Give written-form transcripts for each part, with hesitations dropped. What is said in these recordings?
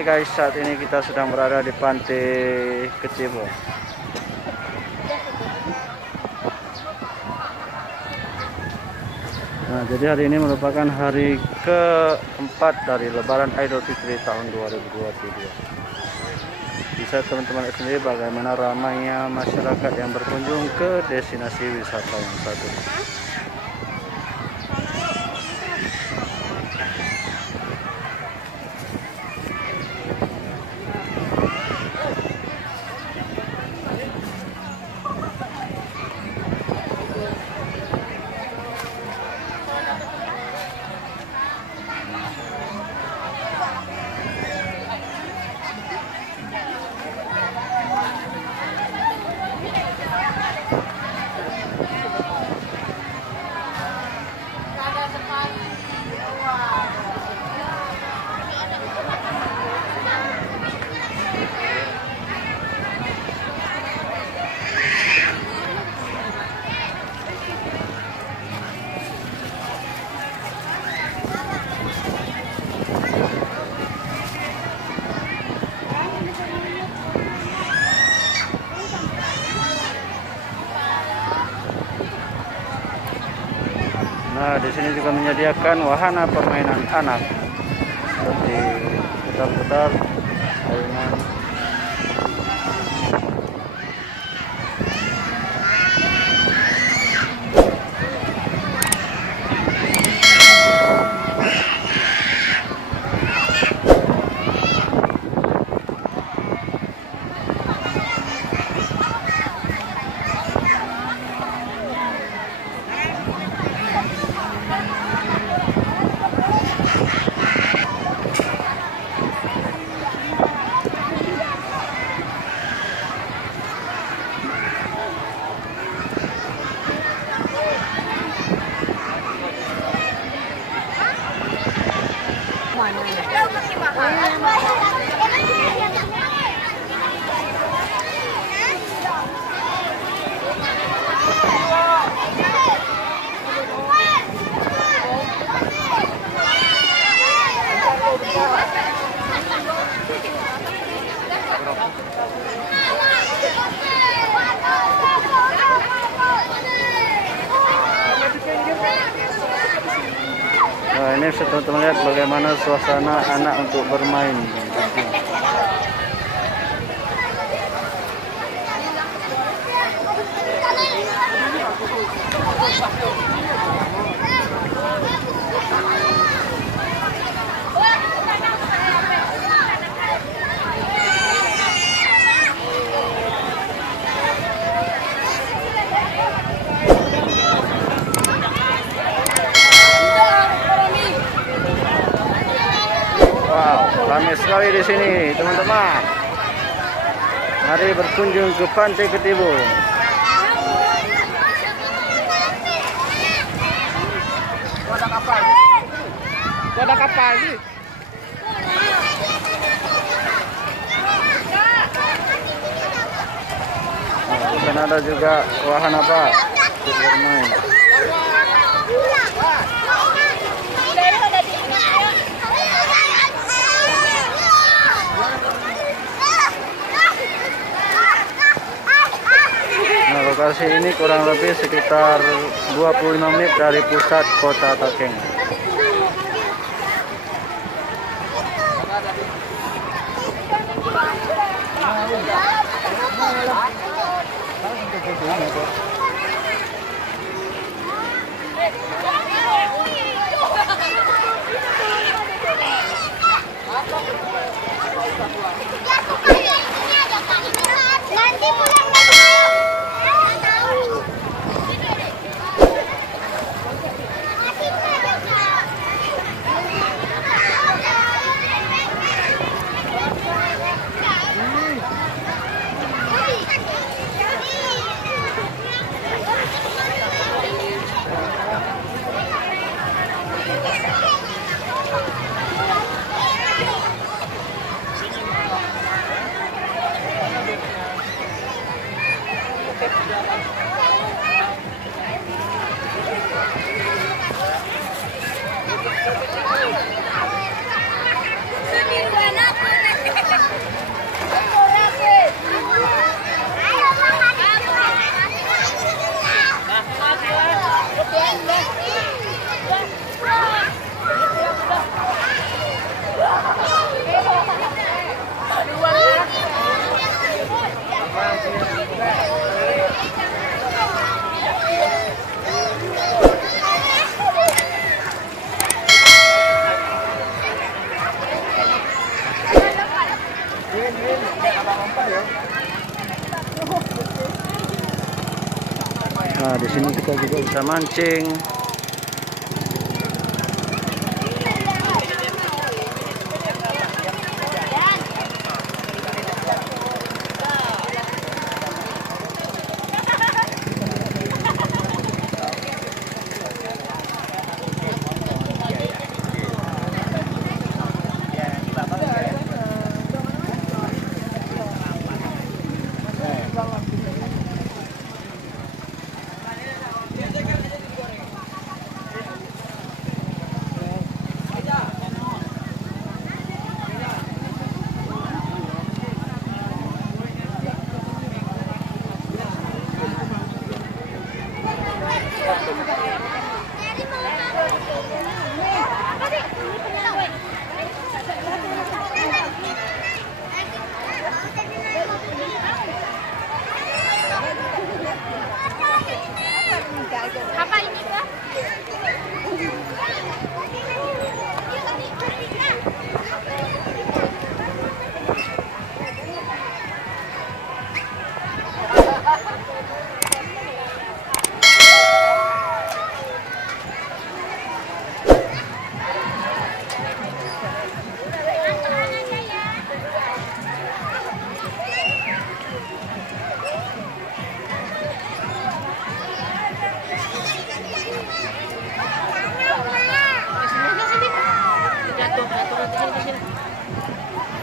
Oke guys, saat ini kita sedang berada di Pantai Ketebo. Nah, jadi hari ini merupakan hari keempat dari Lebaran Idul Fitri tahun 2022. Bisa teman-teman lihat sendiri bagaimana ramainya masyarakat yang berkunjung ke destinasi wisata yang satu. Nah, di sini juga menyediakan wahana permainan anak seperti putar-putar, mainan. Nah, ini bisa teman-teman lihat bagaimana suasana anak untuk bermain. Ramai sekali di sini, teman-teman. Mari berkunjung ke Pantai Ketebo. Ada kapal. Ada kapal sih. Nah, di sana ada juga wahana apa? Bermain. Nah, lokasi ini kurang lebih sekitar 25 menit dari pusat kota Takeng. Nanti pulang Nah, di sini kita juga bisa mancing. Apa ini, Pak?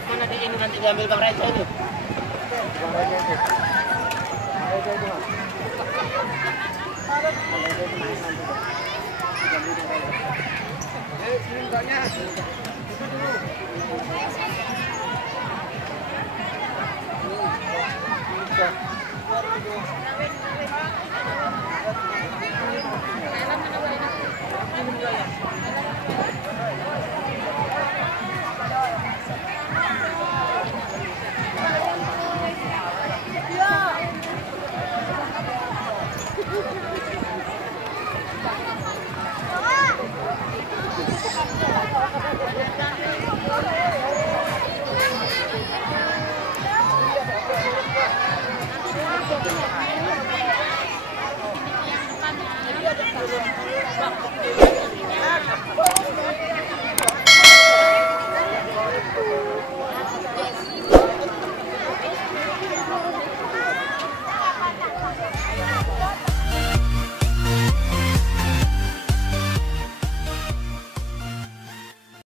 Mana di ini nanti diambil Bang Reja itu? Bang Reja itu. Bang Reja itu, Mas. Bang Reja itu.